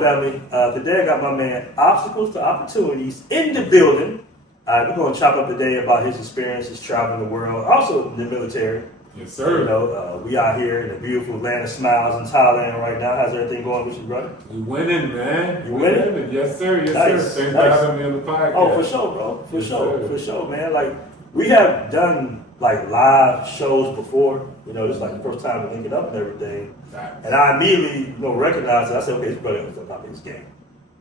family. Today I got my man Obstacles to Opportunities in the building. We're going to chop up today about his experiences traveling the world, also in the military. Yes, sir. You know, we out here in the beautiful land of smiles in Thailand right now. How's everything going with you, brother? We winning, man. You winning? Yes, sir. Yes, Nice, sir. Thanks nice. for having me on the podcast. Oh, for sure, bro. For Yes, sir. for sure, man. Like, we have done like live shows before. You know, this is like the first time we're linking up and everything. Facts. And I immediately, recognized it. I said, okay, this brother knows about his game.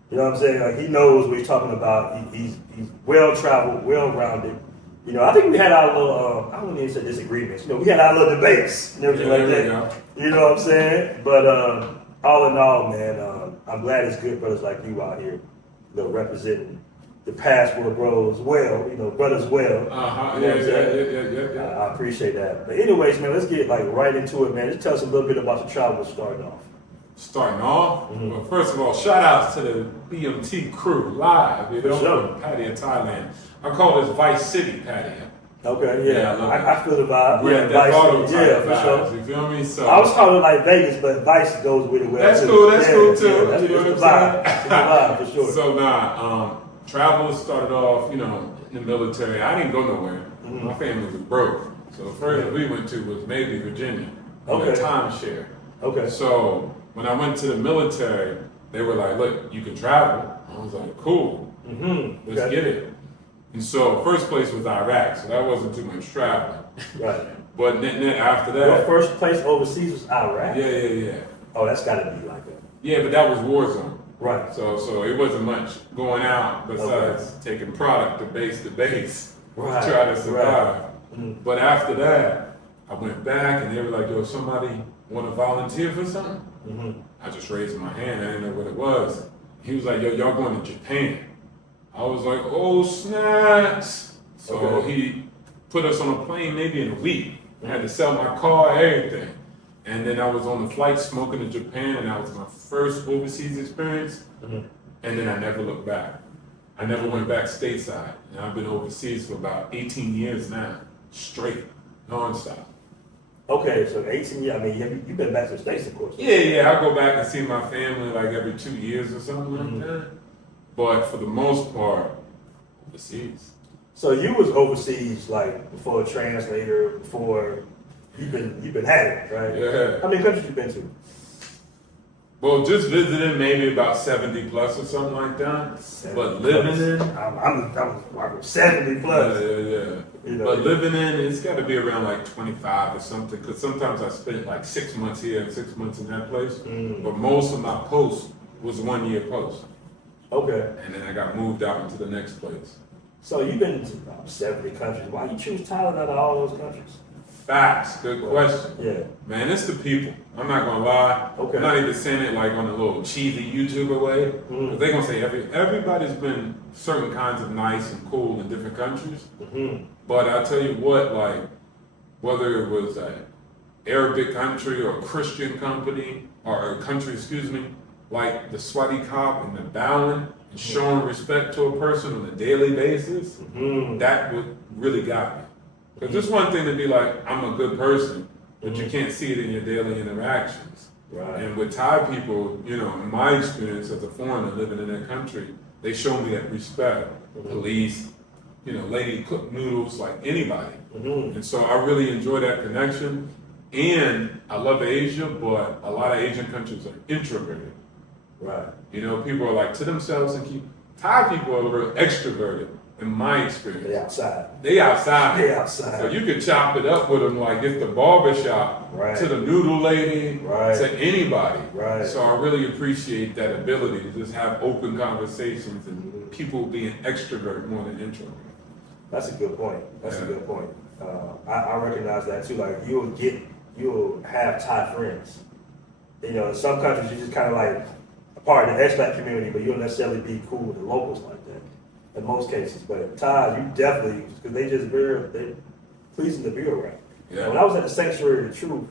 You know what I'm saying? Like, he knows what he's talking about. He's well-traveled, well-rounded. You know, I think we had our little, I don't even say disagreements. You know, we had our little debates and everything like that. You know what I'm saying? But all in all, man, I'm glad it's good brothers like you out here, representing the passport bros well, brothers well. Uh-huh. You know what I'm saying? Yeah. I appreciate that. But anyways, man, let's get right into it, man. Just tell us a little bit about the travel starting off. Starting off, well, first of all, shout outs to the BMT crew live, from Pattaya, Thailand. I call this Vice City Pattaya. Okay, yeah, I feel the vibe. Grand Vice Theft City, yeah, for vibes, sure. You feel me? So I was calling it like Vegas, but Vice goes with it well. that's too. cool. That's cool too. Yeah, that's you know the what vibe. I'm That's the vibe for sure. So travel started off, in the military. I didn't go nowhere. My family was broke. So the first we went to was maybe Virginia. On a timeshare. Okay. So when I went to the military, they were like, look, you can travel. I was like, cool. Let's get it. And so first place was Iraq, so that wasn't too much traveling. Right. But then after that. Your first place overseas was Iraq? Yeah. Oh, that's got to be like that. Yeah, but that was war zone. Right. So it wasn't much going out besides taking product to base to base to try to survive. Right. But after that, I went back and they were like, yo, somebody want to volunteer for something? I just raised my hand. I didn't know what it was. He was like, yo, y'all going to Japan? I was like, oh, snaps. So he put us on a plane maybe in a week. I had to sell my car, everything. And then I was on the flight smoking in Japan, and that was my first overseas experience. And then I never looked back. I never went back stateside. And I've been overseas for about 18 years now, straight, nonstop. Okay, so 18 years, I mean, you've been back to the States, of course. Yeah, I go back and see my family like every 2 years or something like that. But for the most part, overseas. So you was overseas like before a translator, before you've been had it, right? Yeah. How many countries you been to? Well, just visiting maybe about 70 plus or something like that. 70 but living plus. in, I'm 70 plus. yeah. But living in, it's got to be around like 25 or something. Because sometimes I spent like 6 months here and 6 months in that place. But most of my post was 1 year post. Okay. And then I got moved out into the next place. So you've been to about 70 countries. Why you choose Thailand out of all those countries? Facts, good question. Yeah. Man, it's the people. I'm not gonna lie. Okay. I'm not even saying it like on a little cheesy YouTuber way. But they're gonna say everybody's been certain kinds of nice and cool in different countries. But I tell you what, like whether it was an Arabic country or a Christian company or a country, like the sweaty cop and the bowing and showing respect to a person on a daily basis, that would really got me. Because it's one thing to be like, I'm a good person, but you can't see it in your daily interactions. Right. And with Thai people, in my experience as a foreigner living in their country, they show me that respect. Police, lady cook noodles like anybody. And so I really enjoy that connection. And I love Asia, but a lot of Asian countries are introverted. Right. People are like to themselves and keep. Thai people are a little extroverted, in my experience. They outside. They outside. They outside. So you could chop it up with them like it's the barbershop to the noodle lady to anybody. Right. So I really appreciate that ability to just have open conversations and people being extrovert more than introvert. That's a good point. That's a good point. I recognize that too. Like you'll have Thai friends. In some countries you just kind of like a part of the expat community, but you don't necessarily be cool with the locals like that in most cases. But in Thai, you definitely, because they're pleasing to be around. Yeah. When I was at the Sanctuary of the Truth,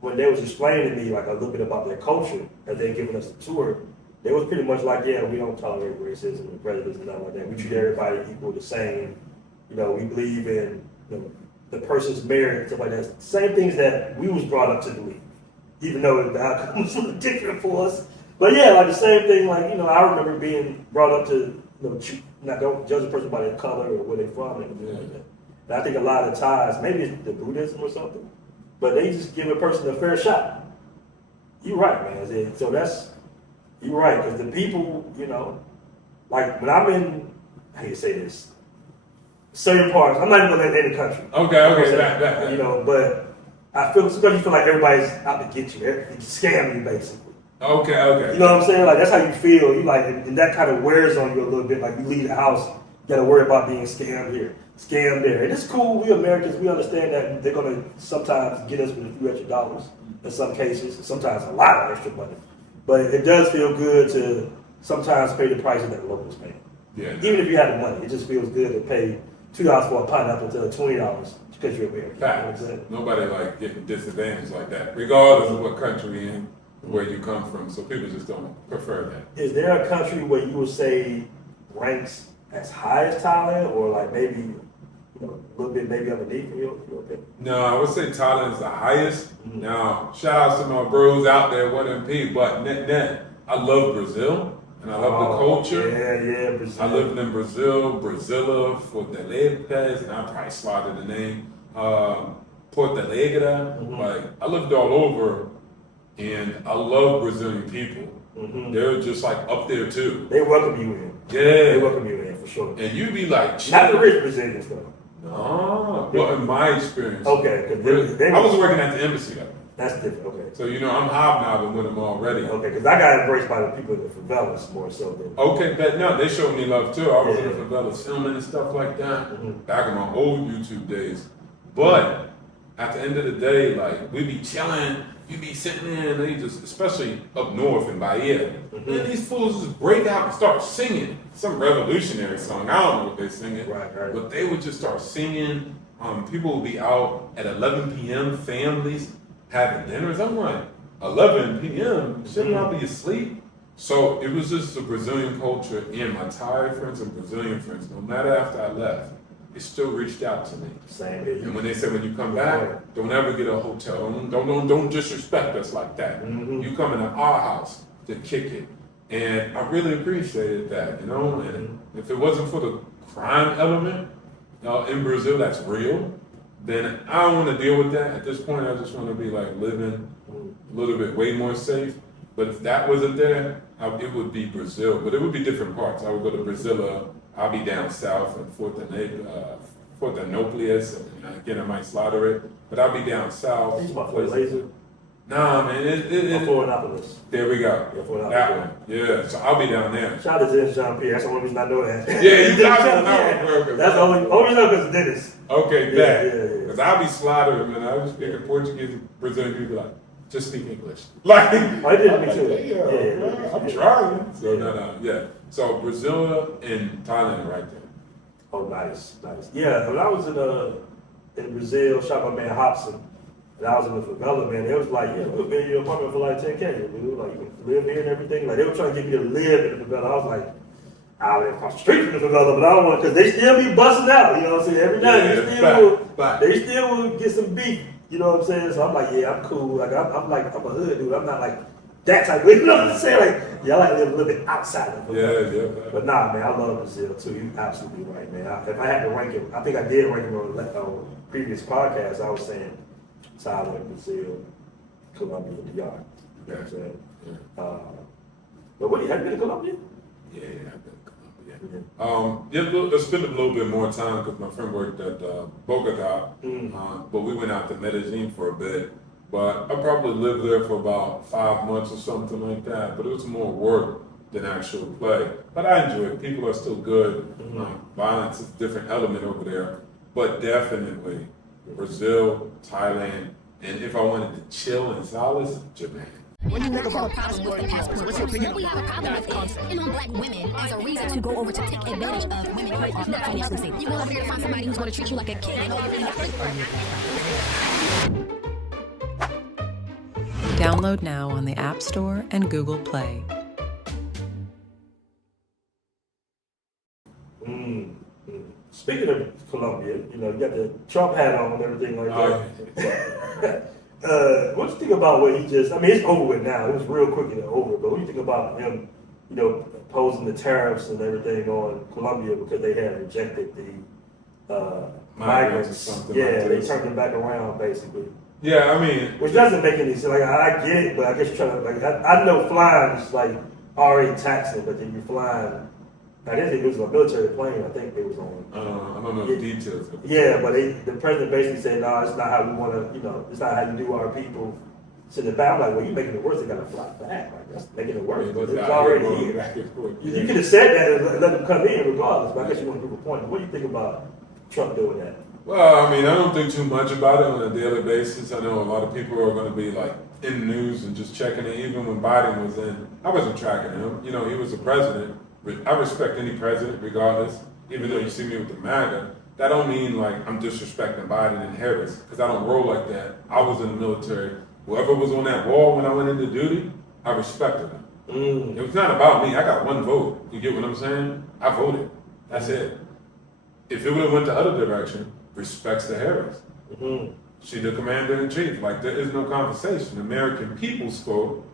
when they was explaining to me like a little bit about their culture as they giving us the tour, they was pretty much like, yeah, we don't tolerate racism and prejudice and nothing like that. We treat everybody equal, the same. We believe in the person's merit, stuff like that. Same things that we was brought up to believe. Even though the outcome was a little different for us, But yeah, like the same thing. Like I remember being brought up to not don't judge a person by their color or where they're from and everything like that. And I think a lot of ties, maybe it's the Buddhism or something, but they just give a person a fair shot. You're right, man. So you're right, because the people, like when I'm in, how you say this, certain parts, I'm not even gonna name the country. Okay, that. But I feel sometimes you feel like everybody's out to get you, scam you basically. Okay. You know what I'm saying? Like that's how you feel. You like, and that kind of wears on you a little bit. Like you leave the house, you gotta worry about being scammed here, scammed there. And it's cool. We Americans, we understand that they're gonna sometimes get us with a few extra dollars in some cases, and sometimes a lot of extra money. But it does feel good to sometimes pay the prices that the locals pay. Yeah. Even if you have the money, it just feels good to pay $2 for a pineapple instead of $20 because you're American. Facts. Nobody like getting disadvantaged like that, regardless of what country you're in, where you come from. So people just don't prefer that. Is there a country where you would say ranks as high as Thailand, or like maybe a little bit maybe underneath your opinion? No, I would say Thailand is the highest. Mm-hmm. Now, shout out to my bros out there, 1MP, but net, I love Brazil. And I love the culture. Yeah, Brazil. I lived in Brazil, Brasilia, Fortaleza, and I probably slaughtered the name. Porto Alegre. Mm-hmm. Like, I lived all over, and I love Brazilian people. Mm-hmm. They're just like up there too. They welcome you in. Yeah. They welcome you in for sure. And you be like, not the rich Brazilians though. No. Well, in my experience. Okay. I was working at the embassy though. That's different, okay. So, I'm hobnobbing with them already. Okay, because I got embraced by the people in the favelas more so than... Okay, but no, they showed me love too. I was in the favelas filming and stuff like that, back in my old YouTube days. But at the end of the day, like, we be chilling, you be sitting there, and they just, especially up north in Bahia, and these fools just break out and start singing some revolutionary song. I don't know what they're singing, right. But they would just start singing. People would be out at 11 p.m., families having dinners. I'm like, 11 p.m., shouldn't I be asleep? So it was just the Brazilian culture, and my Thai friends and Brazilian friends, no matter after I left, they still reached out to me. Same here. And when they said, when you come back, don't ever get a hotel. Don't disrespect us like that. Mm-hmm. You come in our house to kick it. And I really appreciated that, and if it wasn't for the crime element in Brazil that's real, then I don't want to deal with that. At this point, I just want to be like living a little bit way more safe. But if that wasn't there, it would be Brazil. But it would be different parts. I would go to Brasilia. I'll be down south in Fortaleza. And again, I might slaughter it. But I'll be down south. It's about laser. Nah, man. Florianopolis. There we go. Yeah, that one. Yeah, so I'll be down there. Shout out to Jean-Pierre. That's the only reason I know that. Yeah, you got know. That's the only reason because of Dennis. Okay, that. Because I'll be slaughtering, man. I'll be speaking Portuguese, Brazilian people like, just speak English. Like, I did me too. Yeah, I'm trying. So, no. So, Brazil and Thailand are right there. Oh, nice. Yeah, when I was in Brazil, shot my man Hobson, and I was in the favela, man, they was like, we'll be in your apartment for like 10K. We were like, you can live here and everything. Like, they were trying to get me to live in the favela. I was like, I live across the street from the favela, but I don't want, because they still be busting out, you know what I'm saying? Every night, they still will get some beef, you know what I'm saying? So I'm like, I'm cool. Like, I'm a hood dude. I'm not like that type of, you know what I'm saying? Like, I like to live a little bit outside of the favela. Yeah. But nah, man, I love Brazil too. You're absolutely right, man. If I had to rank it, I think I did rank it on previous podcasts. I was saying Thailand, Brazil, Colombia, and DR. You know what I'm saying? Yeah. But have you been to Colombia? Yeah, I've been to Colombia. I spent a little bit more time because my friend worked at Bogota, but we went out to Medellin for a bit. But I probably lived there for about 5 months or something like that. But it was more work than actual play. But I enjoy it. People are still good. Violence is a different element over there. But definitely Brazil, Thailand, and if I wanted to chill in solace, Japan. When you think about passport, what's your opinion? We have a problem with it, on black women as a reason to go over to take advantage of women who are not exclusive. You go over here to find somebody who's going to treat you like a king. Download now on the App Store and Google Play. Speaking of Colombia, you got the Trump hat on and everything like that. What do you think about what he just? I mean, it's over with now. It was real quickly over. But what do you think about him? Posing the tariffs and everything on Colombia because they had rejected the migrants. Or something Yeah, like they this. turned them back around basically. Yeah, I mean, Which doesn't make any sense. Like I get it, but I guess you're trying to like I know flying is like already taxing, but then you're flying. I guess it was a military plane. I think it was on. I don't know the details. Of it. Yeah, but the president basically said, "No, it's not how we want to. It's not how you do our people." So the back, like, well, you're making it worse. They got to fly back. Like that's making it worse. But It's already here. You could have said that and let them come in regardless. But I guess you want to prove a point. What do you think about Trump doing that? Well, I mean, I don't think too much about it on a daily basis. I know a lot of people are going to be like in the news and just checking it. Even when Biden was in, I wasn't tracking him. He was a president. I respect any president regardless. Even though you see me with the MAGA, that don't mean like I'm disrespecting Biden and Harris because I don't roll like that. I was in the military. Whoever was on that wall when I went into duty, I respected them. It was not about me. I got one vote. You get what I'm saying? I voted. That's it. If it would have went the other direction, respects to Harris. She the commander-in-chief. Like, there is no conversation. The American people spoke,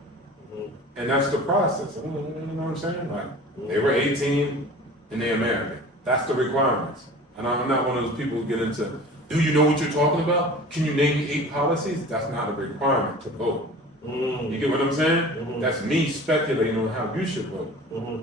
and that's the process. You know what I'm saying? Like, they were 18, and they're American. That's the requirements. And I'm not one of those people who get into, do you know what you're talking about? Can you name me 8 policies? That's not a requirement to vote. You get what I'm saying? That's me speculating on how you should vote.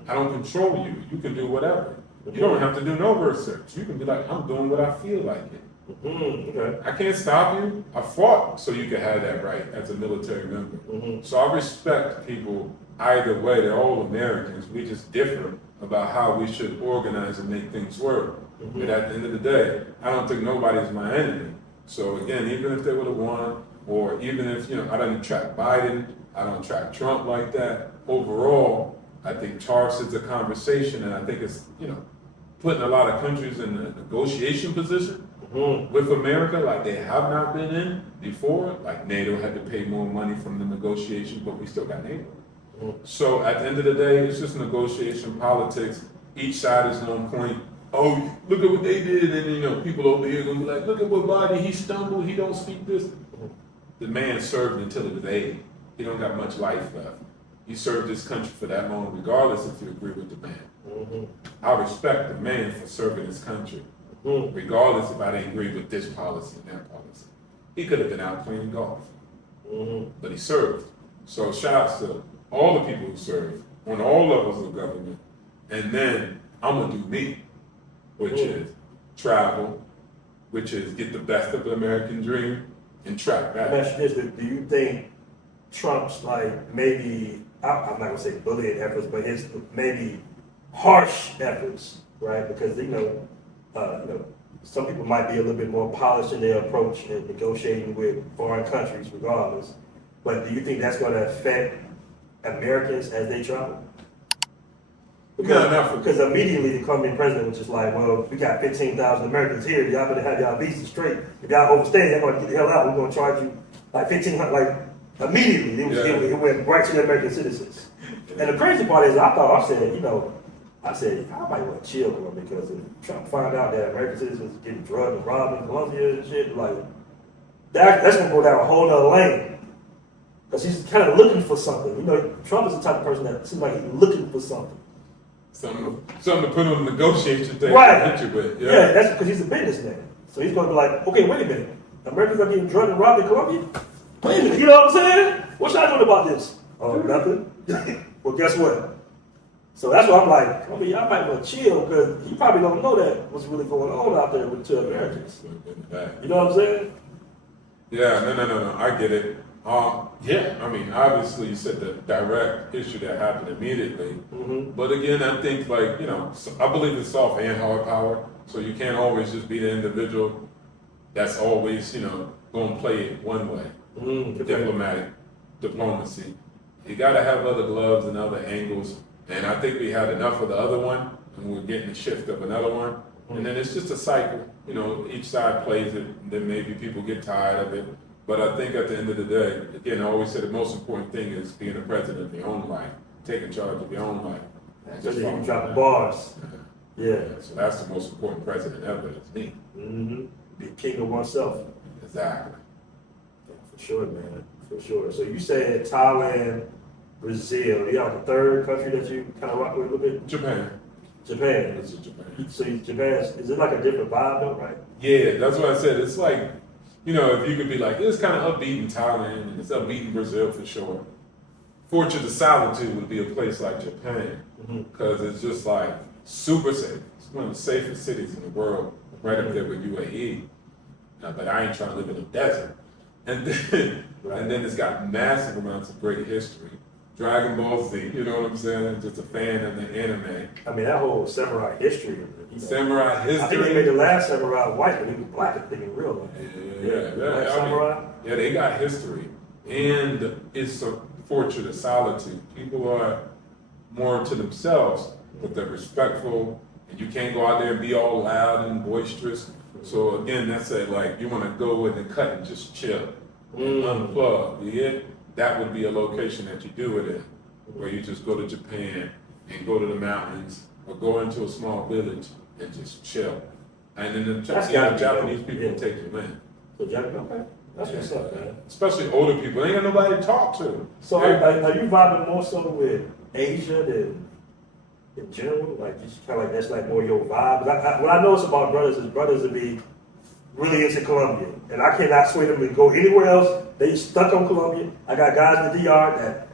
I don't control you. You can do whatever. You don't have to do no research. You can be like, I'm doing what I feel like it. Okay. I can't stop you. I fought so you could have that right as a military member. So I respect people either way. They're all Americans. We just differ about how we should organize and make things work. But at the end of the day, I don't think nobody's my enemy. So again, even if they would have won, or even if, I don't track Biden, I don't track Trump like that. Overall, I think tariffs is a conversation, and I think it's, putting a lot of countries in a negotiation position with America like they have not been in before. Like NATO had to pay more money from the negotiations, but we still got NATO. So at the end of the day, it's just negotiation politics. Each side is on point. Oh, look at what they did, and people over here gonna be like, look at what Biden, he stumbled, he don't speak this. The man served until he was 80. He don't got much life left. He served this country for that long, regardless if you agree with the man. I respect the man for serving his country, regardless if I didn't agree with this policy and that policy. He could have been out playing golf, but he served. So shout outs to all the people who serve on all levels of government. And then I'm gonna do me, which is travel, which is get the best of the American dream and track that. Do you think Trump's maybe, I'm not gonna say bullying efforts, but his maybe harsh efforts, right? Because some people might be a little bit more polished in their approach in negotiating with foreign countries, regardless. But do you think that's going to affect Americans as they travel? Because immediately the Colombian president was just like, well, we got 15,000 Americans here. Y'all better have y'all visas straight. If y'all overstay, y'all going to get the hell out. We're going to charge you like 1,500. Immediately, it went right to the American citizens. And the crazy part is, I said, I might want to chill because if Trump find out that American citizens are getting drugged and robbed in Colombia and shit, that's going to go down a whole nother lane. Because he's kind of looking for something. Trump is the type of person that seems like he's looking for something. Something to put on the negotiation thing. Right. With. Yeah, that's because he's a businessman. So he's going to be like, okay, wait a minute. Americans are getting drugged and robbed in Colombia? Wait a minute, you know what I'm saying? What should I do about this? Oh, nothing? Well, guess what? So that's why I'm like, y'all might want to chill because you probably don't know that what's really going on out there with 2 Americans. You know what I'm saying? Yeah, no. I get it. Obviously you said the direct issue that happened immediately. But again, I think I believe in soft and hard power. So you can't always just be the individual that's always, going to play it one way. Diplomacy. You got to have other gloves and other angles. And I think we had enough of the other one, and we're getting a shift of another one. And then it's just a cycle. Each side plays it, and then maybe people get tired of it. But I think at the end of the day, again, I always say the most important thing is being a president of your own life, taking charge of your own life. Just you can drop the bars. Yeah. So that's the most important president ever, is me. Be king of oneself. Exactly. For sure, man. For sure. So you said Thailand, Brazil. You have the third country that you kind of rock with a little bit? Japan. Japan. This is Japan. So Japan, is it like a different vibe though, right? Yeah, that's what I said. It's like, you know, if you could be like, it's kind of upbeat in Thailand and it's upbeat in Brazil for sure. Fortress of Solitude would be a place like Japan because it's just like super safe. It's one of the safest cities in the world, right up there with UAE. But I ain't trying to live in the desert. And then, and then it's got massive amounts of great history. Dragon Ball Z, you know what I'm saying? Just a fan of the anime. I mean, that whole samurai history. Samurai I think they history. made the last samurai white, but he was black, I think, in real life. Yeah. Samurai. Yeah, they got history. And it's a fortress of solitude. People are more to themselves, but they're respectful, and you can't go out there and be all loud and boisterous. So again, that's it. Like you want to go in the cut and just chill, and unplug. Yeah, that would be a location that you do it in, where you just go to Japan and go to the mountains, or go into a small village and just chill. And then the Japanese people will take you in. So okay, that's what's up, man. Especially older people, they ain't got nobody to talk to. So are you vibing more so with Asia than in general? Like just kind of like that's like more your vibe. What I notice about brothers would be really into Colombia, and I cannot sway them to go anywhere else. They stuck on Colombia. I got guys in the DR that,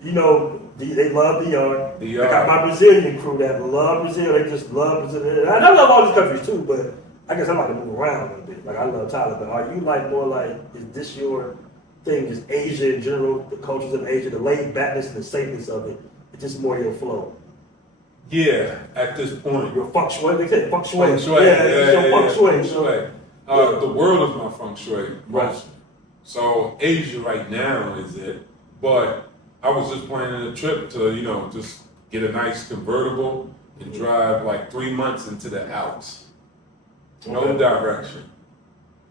you know, they love DR. I got my Brazilian crew that love Brazil. They just love Brazil. And I love all these countries too, but I guess I like to move around a little bit. Like I love Thailand, but are you like more like, is this your thing? Is Asia in general, the cultures of Asia, the laid backness and the safeness of it, it's just more your flow? Yeah, at this point. Your feng shui, they say feng shui. Feng shui. Yeah, your feng shui. Feng shui. The world is my feng shui mostly. So Asia right now is it, but I was just planning a trip to, you know, just get a nice convertible and drive like 3 months into the Alps. No direction,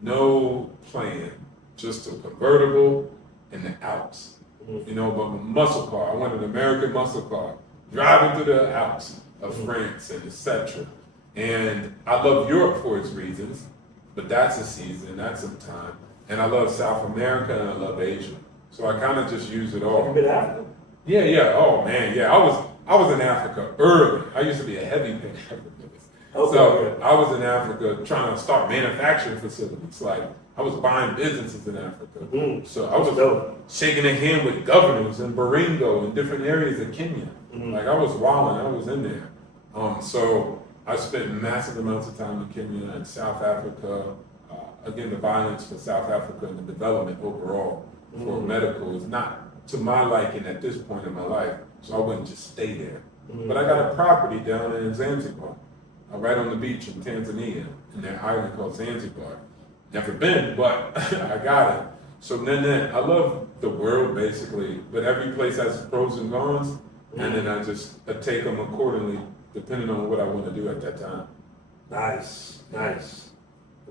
no plan, just a convertible in the Alps. You know, but a muscle car. I want an American muscle car, driving through the Alps of France and etc. And I love Europe for its reasons, but that's a season, that's some time. And I love South America and I love Asia. So I kind of just use it all. Have you been to Africa? Yeah. Oh man, yeah. I was in Africa early. I used to be a heavy man. I was in Africa trying to start manufacturing facilities. Like I was buying businesses in Africa. So I was shaking a hand with governors in Baringo and different areas of Kenya. Like I was wilding. I was in there. So I spent massive amounts of time in Kenya and South Africa. Again, the violence for South Africa and the development overall for medical is not to my liking at this point in my life, so I wouldn't just stay there. But I got a property down in Zanzibar, right on the beach in Tanzania, in that island called Zanzibar. Never been, but I got it. So then I love the world basically, but every place has its pros and cons, and then I take them accordingly, depending on what I want to do at that time. Nice.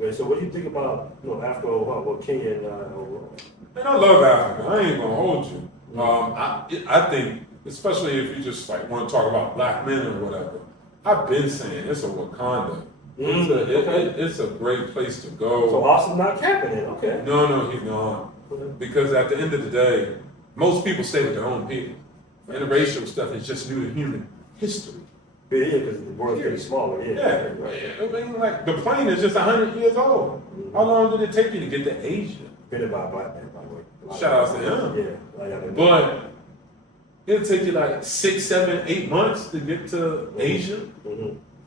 Okay, so what do you think about, you know, Africa or Kenya and overall? Man, I love Africa. I ain't gonna hold you. I think, especially if you just like want to talk about black men or whatever, I've been saying it's a Wakanda. It's a great place to go. So Austin's not capping it, okay? No, he's not. Because at the end of the day, most people stay with their own people. Interracial stuff is just new to human history. Yeah, because the world's getting smaller. Yeah. I mean, like the plane is just 100 years old. How long did it take you to get to Asia? Been by a black man, by the way. Shout out to him. Yeah. But it'll take you like 6, 7, 8 months to get to Asia.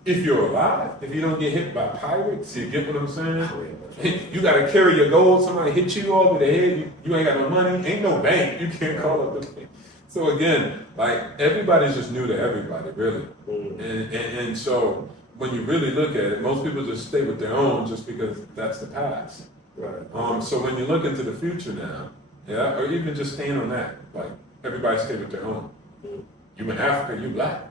If you're alive, if you don't get hit by pirates, you get what I'm saying? You got to carry your gold. Somebody hit you over the head. You ain't got no money. Ain't no bank. You can't call up the bank. So again, like everybody's just new to everybody, really. And so when you really look at it, most people just stay with their own just because that's the past. Right. So when you look into the future now, yeah, or even just staying on that, like everybody stay with their own. You in Africa, you black.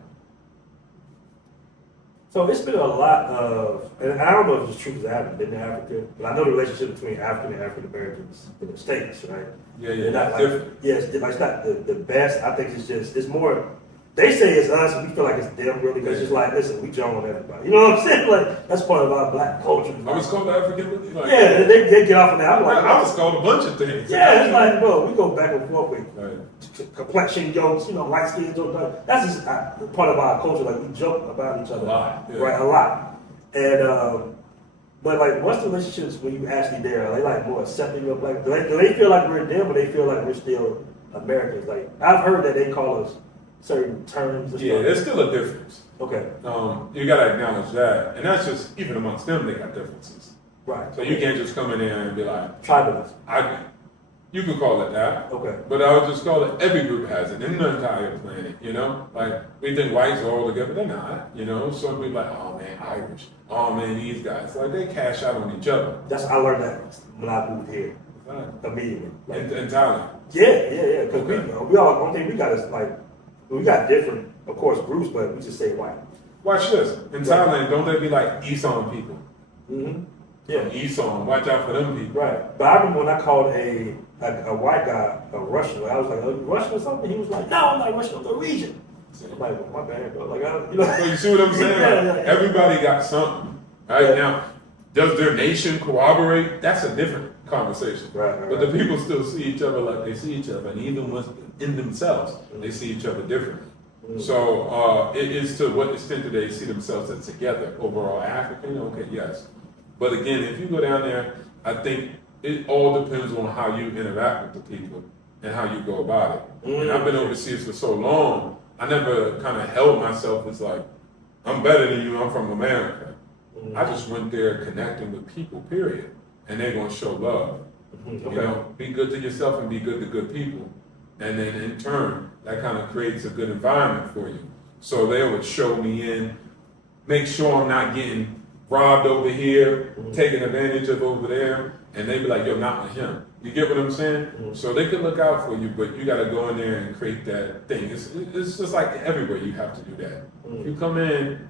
So it's been a lot of, and I don't know if it's true because I haven't been to Africa, but I know the relationship between African and African Americans in the States, right? Yeah, They're not like, different. it's not the best. I think it's more they say it's us, and we feel like it's them really, because it's like, listen, we join everybody. You know what I'm saying? Like, that's part of our black culture. I was called African really? Like, yeah, they get off of that. I'm like, I was called a bunch of things. Yeah, it's like, bro, we go back and forth with Right. complexion jokes, light skin jokes. That's just part of our culture. Like, we joke about each other. A lot. Yeah. Right, a lot. And, but like, what's the relationships when you actually there? Are they like more accepting of black? Do they feel like we're them, or they feel like we're still Americans? Like, I've heard that they call us certain terms. Yeah, there's still a difference. Okay. You gotta acknowledge that, and that's just even amongst them. They got differences. Right. So you can't just come in there and be like tribalism. You could call it that. Okay. But I would just call it every group has it in the entire planet. Like we think whites are all together, they're not. Some people like, oh man, Irish. Oh man, these guys. Like they cash out on each other. I learned that when I moved here. Immediately. Like, in Thailand. Yeah. Because we all, one thing we got is like, we got different, of course, groups, but we just say white. Watch this. In Thailand, don't they be like Isan people? Mm-hmm. Yeah. Isan, watch out for them people. Right. But I remember when I called a white guy a Russian. I was like, are you Russian or something? He was like, no, I'm not Russian, I'm Norwegian. I'm like, well, my bad, bro. Like, So you see what I'm saying? Yeah. Everybody got something. Right now, does their nation corroborate? That's a different conversation. Right. But the people still see each other like they see each other, and even in themselves, they see each other differently. So it is to what extent do they see themselves as together? Overall African? Okay, yes. But again, if you go down there, I think it all depends on how you interact with the people and how you go about it. And I've been overseas for so long, I never kind of held myself as like, I'm better than you, I'm from America. I just went there connecting with people, period. And they're going to show love. Okay. Be good to yourself and be good to good people. And then in turn, that kind of creates a good environment for you. So they would show me in, make sure I'm not getting robbed over here, taken advantage of over there, and they'd be like, yo, not with him. You get what I'm saying? So they can look out for you, but you got to go in there and create that thing. It's just like everywhere you have to do that. If you come in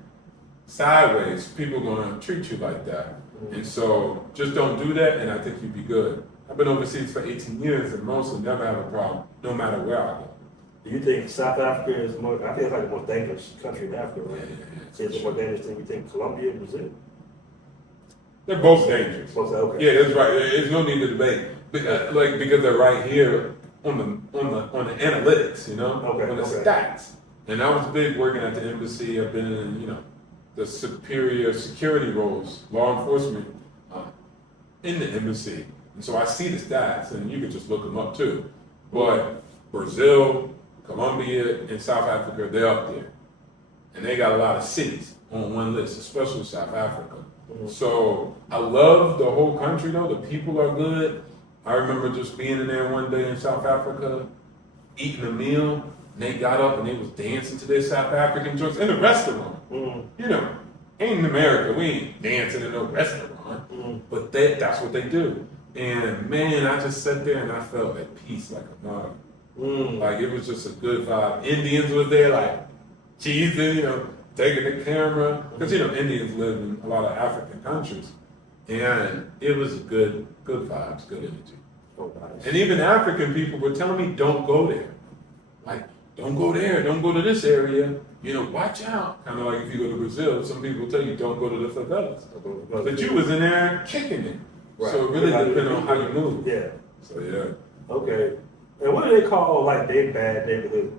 sideways, people are going to treat you like that. And so just don't do that, and I think you'd be good. I've been overseas for 18 years and mostly never have a problem, no matter where I go. Do you think South Africa is more, I feel it's like the most dangerous country in Africa, right? Yeah, Is it more dangerous than you think Colombia and Brazil? They're both dangerous. Both, okay. Yeah, that's right. There's no need to debate, because they're right here on the analytics, on the stats. And I was big working at the embassy. I've been in, the superior security roles, law enforcement, in the embassy. And so I see the stats, and you can just look them up too. But Brazil, Colombia, and South Africa, they're up there. And they got a lot of cities on one list, especially South Africa. So I love the whole country though. The people are good. I remember just being in there one day in South Africa, eating a meal, and they got up and they was dancing to their South African jokes in a restaurant. Ain't in America, we ain't dancing in no restaurant. But that's what they do. And man, I just sat there and I felt at peace like a mug. Like it was just a good vibe. Indians was there like cheesing, taking the camera. Because Indians live in a lot of African countries. And it was good vibes, good energy. Oh, nice. And even African people were telling me, don't go there. Like, don't go there, don't go to this area. Watch out. Kind of like if you go to Brazil, some people tell you don't go to the favelas. But you was in there kicking it. Right. So it really depends on how you move. Yeah. So yeah. Okay. And what do they call like they bad neighborhood?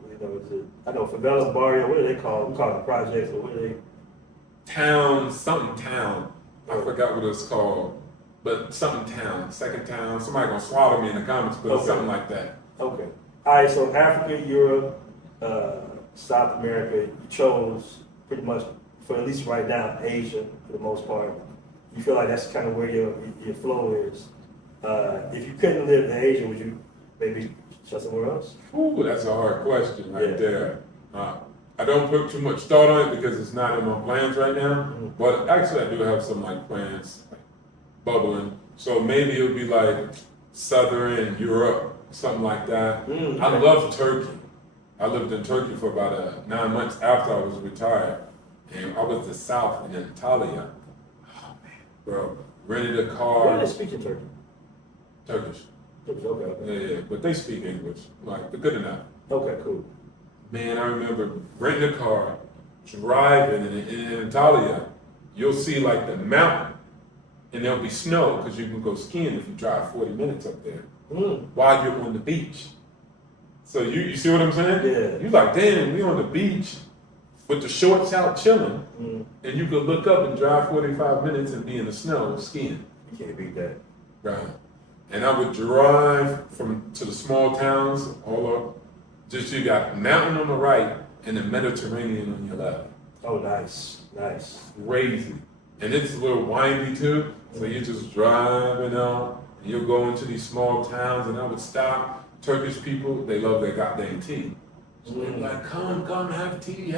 I know favela, barrio. What do they call? We call it projects, or what do they? Town, something town. I forgot what it's called, but something town, second town. Somebody gonna swallow me in the comments, but it's something like that. Okay. All right. So Africa, Europe, South America. You chose pretty much for at least right now Asia for the most part. You feel like that's kind of where your flow is. If you couldn't live in Asia, would you maybe shut somewhere else? Ooh, that's a hard question right there. I don't put too much thought on it because it's not in my plans right now. But actually, I do have some plans bubbling. So maybe it would be like Southern Europe, something like that. I love Turkey. I lived in Turkey for about 9 months after I was retired, and I was the South in Antalya. Bro, rented a car. What do they speak in Turkey? Turkish. Okay. Yeah, but they speak English. Like, good enough. Okay, cool. Man, I remember renting a car, driving in Italia. You'll see like the mountain, and there'll be snow because you can go skiing if you drive 40 minutes up there while you're on the beach. So you see what I'm saying? Yeah. You're like, damn, we on the beach with the shorts out chilling, and you could look up and drive 45 minutes and be in the snow skiing. You can't beat that. Right. And I would drive to the small towns all up. Just you got mountain on the right and the Mediterranean on your left. Oh, nice, nice. Crazy. And it's a little windy too. So you're just driving out and you'll go into these small towns and I would stop. Turkish people, they love their goddamn tea. So they're like, come, have tea,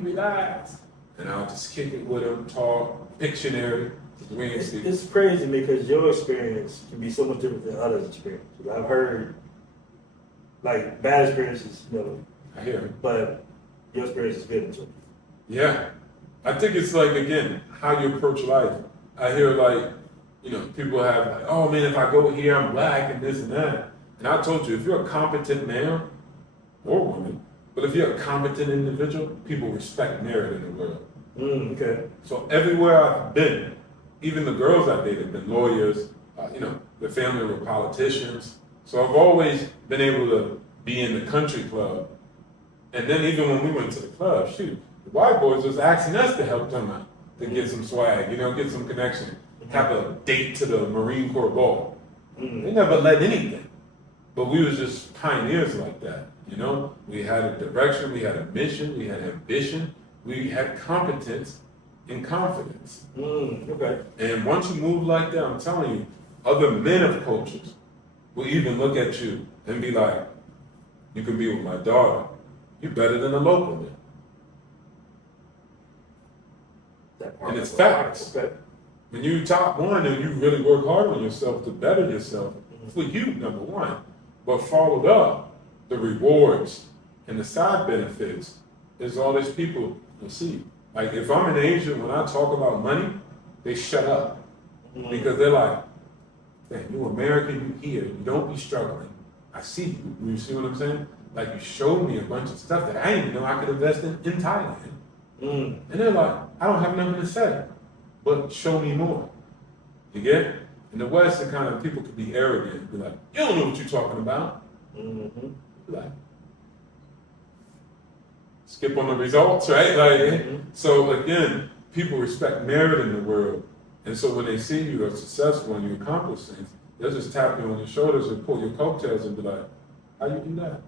relax. And I'll just kick it with them, talk, Pictionary. It's crazy to me because your experience can be so much different than others' experiences. I've heard like bad experiences, I hear it. but your experience is good in Turkey. Yeah. I think it's like, again, how you approach life. I hear like, people have like, oh man, if I go here, I'm black and this and that. And I told you, if you're a competent man or woman, but if you're a competent individual, people respect merit in the world. Okay. So everywhere I've been, even the girls I dated have been lawyers, the family were politicians. So I've always been able to be in the country club. And then even when we went to the club, shoot, the white boys was asking us to help them out, to get some swag, get some connection, have a date to the Marine Corps ball. They never let anything. But we was just pioneers like that, We had a direction, we had a mission, we had ambition, we had competence and confidence. Okay. And once you move like that, I'm telling you, other men of cultures will even look at you and be like, you can be with my daughter. You're better than a local man. And it's facts. Okay. When you top one and you really work hard on yourself to better yourself, for you, number one, but followed up, the rewards and the side benefits is all these people will see. Like if I'm in Asia, when I talk about money, they shut up because they're like, man, you American, you here, you don't be struggling. I see you. You see what I'm saying? Like you showed me a bunch of stuff that I didn't know I could invest in Thailand. And they're like, I don't have nothing to say, but show me more. You get it? In the West, the kind of people could be arrogant and be like, you don't know what you're talking about. Like, skip on the results, right? So again, people respect merit in the world. And so when they see you are successful and you accomplish things, they'll just tap you on your shoulders and pull your coattails and be like, how you do that?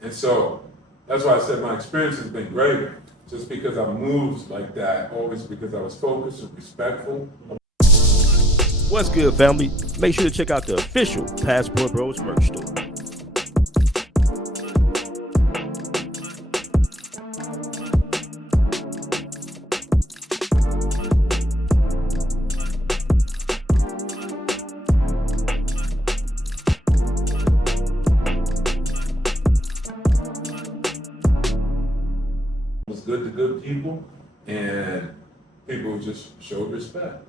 And so that's why I said my experience has been great. Just because I moved like that, always because I was focused and respectful. What's good, family? Make sure to check out the official Passport Bros merch store. Was good to good people, and people just showed respect.